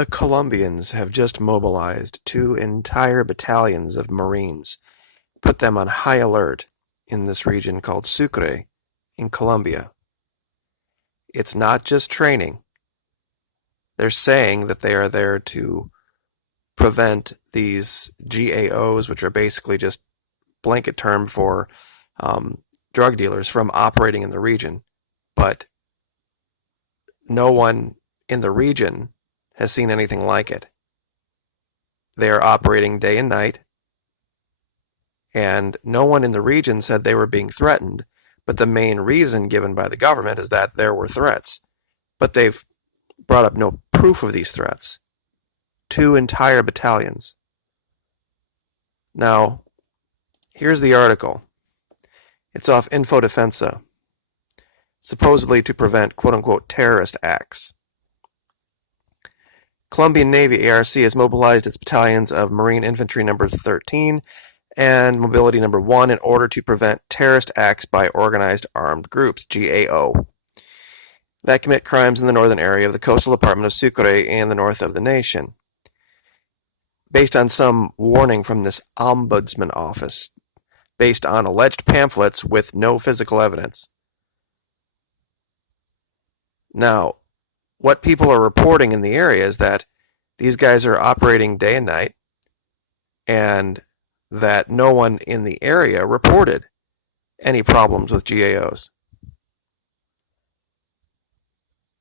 The Colombians have just mobilized two entire battalions of Marines, put them on high alert in this region called Sucre in Colombia. It's not just training. They're saying that they are there to prevent these GAOs, which are basically just blanket term for drug dealers, from operating in the region. But no one in the region has seen anything like it. They are operating day and night, and no one in the region said they were being threatened, but the main reason given by the government is that there were threats. But they've brought up no proof of these threats. Two entire battalions. Now, here's the article. It's off Infodefensa, supposedly to prevent quote-unquote terrorist acts. Colombian Navy ARC has mobilized its battalions of Marine Infantry number 13 and Mobility number 1 in order to prevent terrorist acts by organized armed groups, GAO, that commit crimes in the northern area of the coastal department of Sucre and the north of the nation. Based on some warning from this ombudsman office, based on alleged pamphlets with no physical evidence. Now, what people are reporting in the area is that these guys are operating day and night, and that no one in the area reported any problems with GAOs.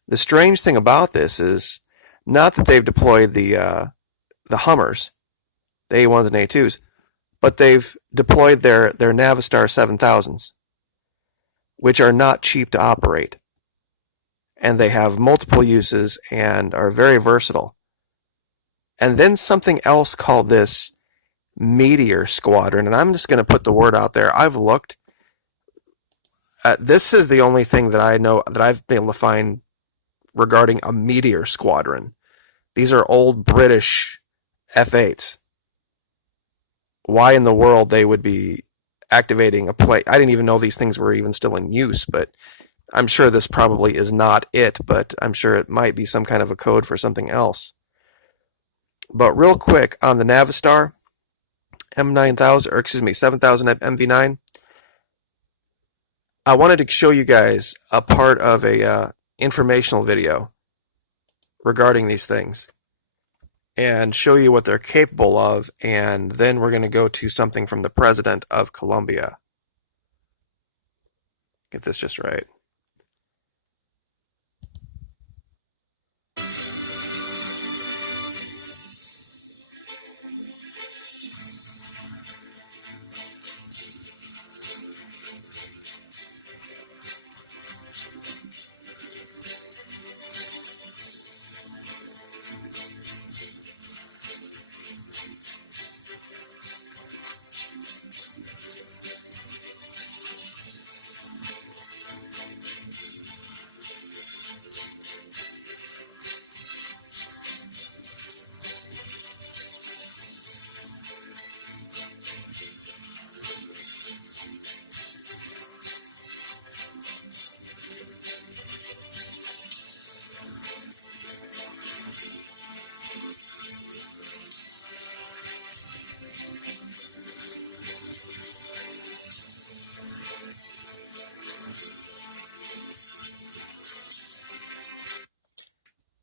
The strange thing about this is not that they've deployed the Hummers, the A1s and A2s, but they've deployed their Navistar 7000s, which are not cheap to operate. And they have multiple uses and are very versatile. And then something else called this Meteor Squadron, and I'm just going to put the word out there. I've looked. This is the only thing that I know that I've been able to find regarding a Meteor Squadron. These are old British F-8s. Why in the world they would be activating a plane? I didn't even know these things were even still in use, but I'm sure this probably is not it, but I'm sure it might be some kind of a code for something else. But real quick on the Navistar M9000, or excuse me, 7000 MV9, I wanted to show you guys a part of a informational video regarding these things and show you what they're capable of, and then we're going to go to something from the president of Colombia. Get this just right.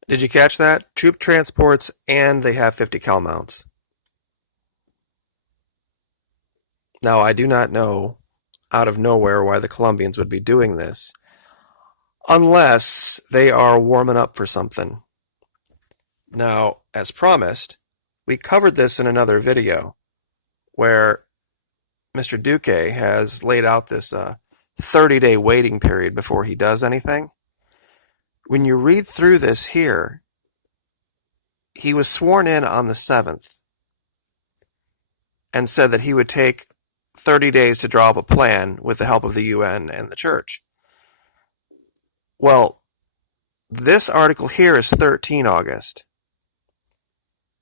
Did you catch that? Troop transports, and they have 50 cal mounts. Now, I do not know out of nowhere why the Colombians would be doing this, unless they are warming up for something. Now, as promised, we covered this in another video where Mr. Duque has laid out this 30-day waiting period before he does anything. When you read through this here, he was sworn in on the 7th and said that he would take 30 days to draw up a plan with the help of the UN and the church. Well, this article here is 13 August.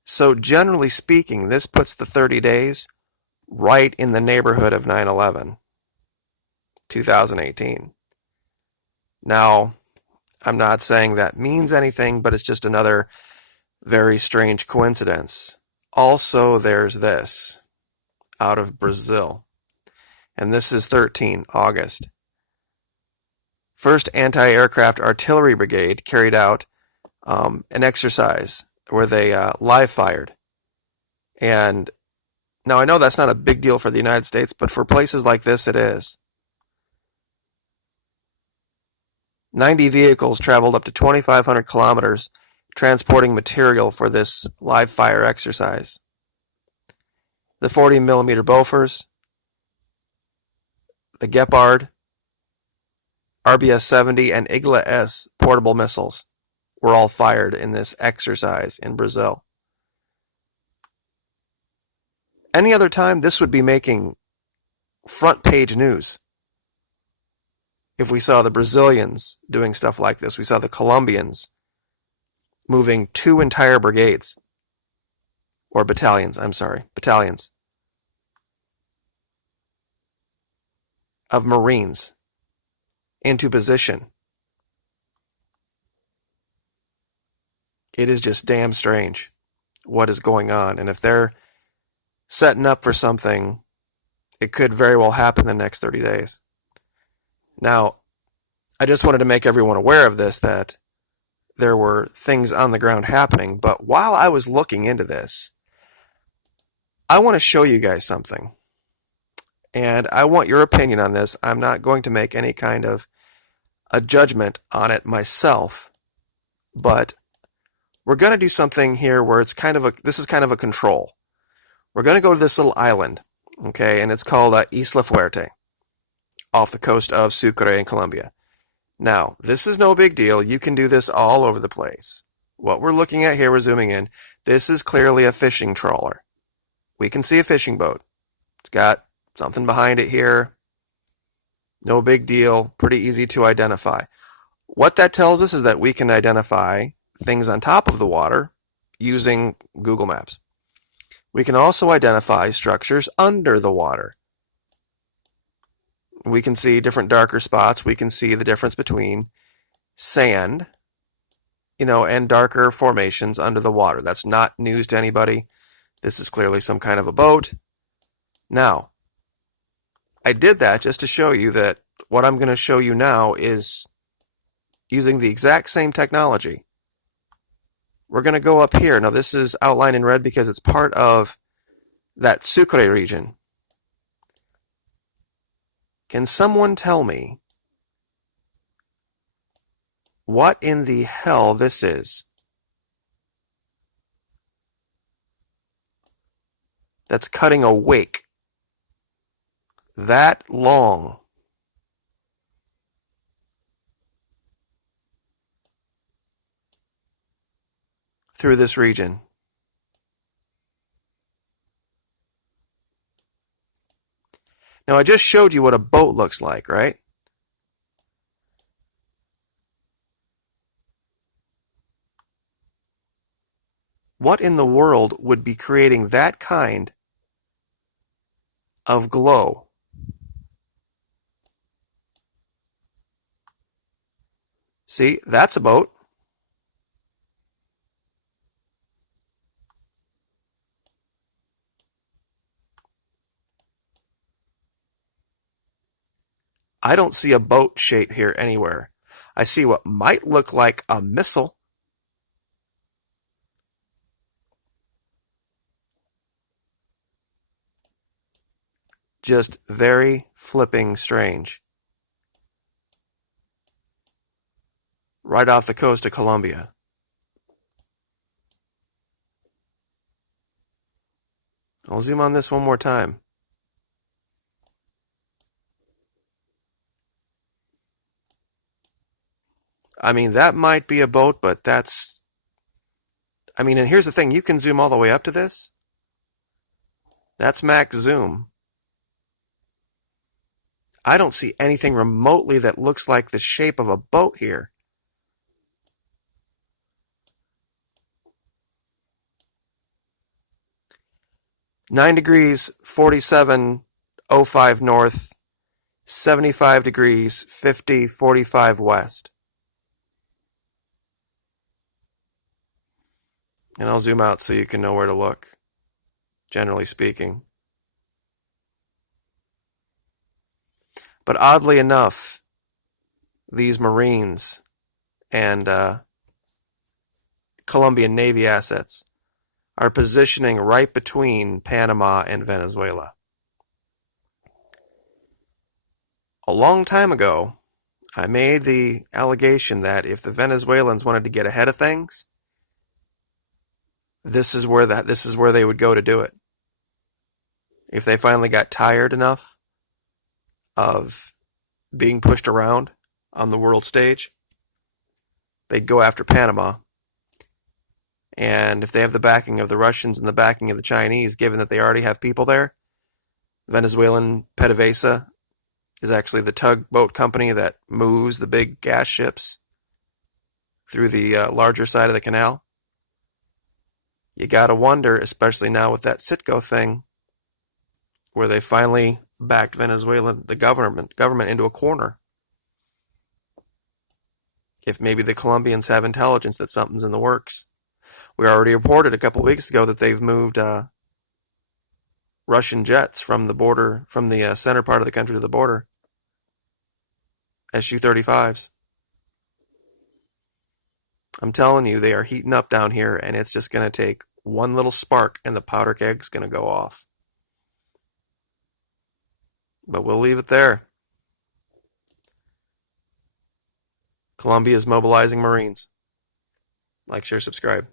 So generally speaking, this puts the 30 days right in the neighborhood of 9/11, 2018. Now, I'm not saying that means anything, but it's just another Very strange coincidence. Also, there's this out of Brazil. And this is 13 August. 1st Anti-Aircraft Artillery Brigade carried out an exercise where they live fired. And now I know that's not a big deal for the United States, but for places like this it is. 90 vehicles traveled up to 2,500 kilometers transporting material for this live fire exercise. The 40mm Bofors, the Gepard, RBS-70, and Igla-S portable missiles were all fired in this exercise in Brazil. Any other time, this would be making front page news. If we saw the Brazilians doing stuff like this, we saw the Colombians moving 2 entire brigades, or battalions, battalions of Marines into position. It is just damn strange what is going on. And if they're setting up for something, it could very well happen in the next 30 days. Now, I just wanted to make everyone aware of this, that there were things on the ground happening. But while I was looking into this, I want to show you guys something. And I want your opinion on this. I'm not going to make any kind of a judgment on it myself, but we're going to do something here where it's this is kind of a control. We're going to go to this little island, okay, and it's called Isla Fuerte, off the coast of Sucre in Colombia. Now, this is no big deal. You can do this all over the place. What we're looking at here, we're zooming in. This is clearly a fishing trawler. We can see a fishing boat. It's got something behind it here. No big deal. Pretty easy to identify. What that tells us is that we can identify things on top of the water using Google Maps. We can also identify structures under the water. We can see different darker spots. We can see the difference between sand, and darker formations under the water. That's not news to anybody. This is clearly some kind of a boat. Now, I did that just to show you that what I'm going to show you now is using the exact same technology. We're going to go up here. Now, this is outlined in red because it's part of that Sucre region. Can someone tell me what in the hell this is? That's cutting a wake that long. Through this region. Now, I just showed you what a boat looks like, right? What in the world would be creating that kind of glow? See, that's a boat. I don't see a boat shape here anywhere. I see what might look like a missile. Just very flipping strange. Right off the coast of Colombia. I'll zoom on this one more time. I mean, that might be a boat, but and here's the thing, you can zoom all the way up to this. That's max zoom. I don't see anything remotely that looks like the shape of a boat here. (9 degrees 47:05 north, 75 degrees 50:45 west. And I'll zoom out so you can know where to look, generally speaking. But oddly enough, these Marines and Colombian Navy assets are positioning right between Panama and Venezuela. A long time ago, I made the allegation that if the Venezuelans wanted to get ahead of things, this is where they would go to do it. If they finally got tired enough of being pushed around on the world stage, they'd go after Panama. And if they have the backing of the Russians and the backing of the Chinese, given that they already have people there, Venezuelan PDVSA is actually the tugboat company that moves the big gas ships through the larger side of the canal. You gotta wonder, especially now with that Citgo thing, where they finally backed Venezuela, the government into a corner. If maybe the Colombians have intelligence that something's in the works. We already reported a couple of weeks ago that they've moved Russian jets from the border, from the center part of the country to the border. Su-35s. I'm telling you, they are heating up down here, and it's just going to take one little spark, and the powder keg's going to go off. But we'll leave it there. Colombia is mobilizing Marines. Like, share, subscribe.